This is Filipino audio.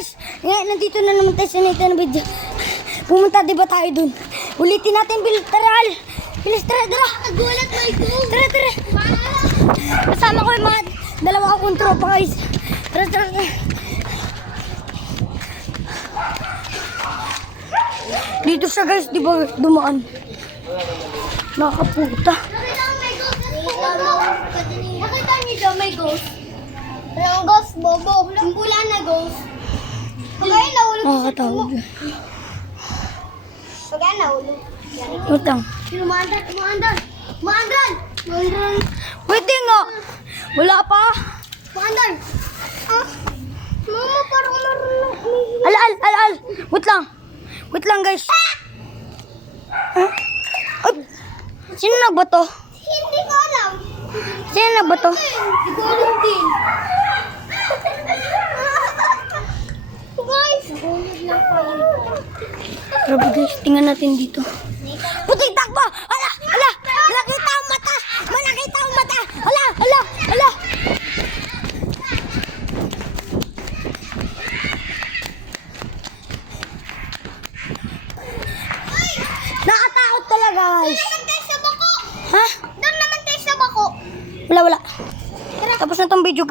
guys, ngayon nandito na naman tayo sa natin na video. Pumunta di ba tayo dun? Ulitin natin bilateral. Bilis, tara. Nagulat mo ito. Tara. Kasama ko yung mga dalawa akong tropa guys. Tara. Dito siya guys, di ba dumaan? Nakaputa. Nakita niyo dyan, may ghost. Walang ghost, bobo. Walang pula na ghost. Pagkaya nahulog. Nakakatawag. Pagkaya nahulog. Wait lang. Maandran. Pwede nga. Wala pa. Maandran. Ah, mama, parang marunong. Al. Wait lang guys. Huh? Ay, sino nagbato? Hindi ko alam. Sino nagbato? Hindi ko alam din. Guys, nagulat lang po. Grabe guys, tingnan natin dito. Puting takbo! Ala! Nakita ang mata! Ala! Nakatakot talaga guys. Doon naman tayo sa bako. Ha? Doon naman tayo sa bako. Wala. Tapos na tong video.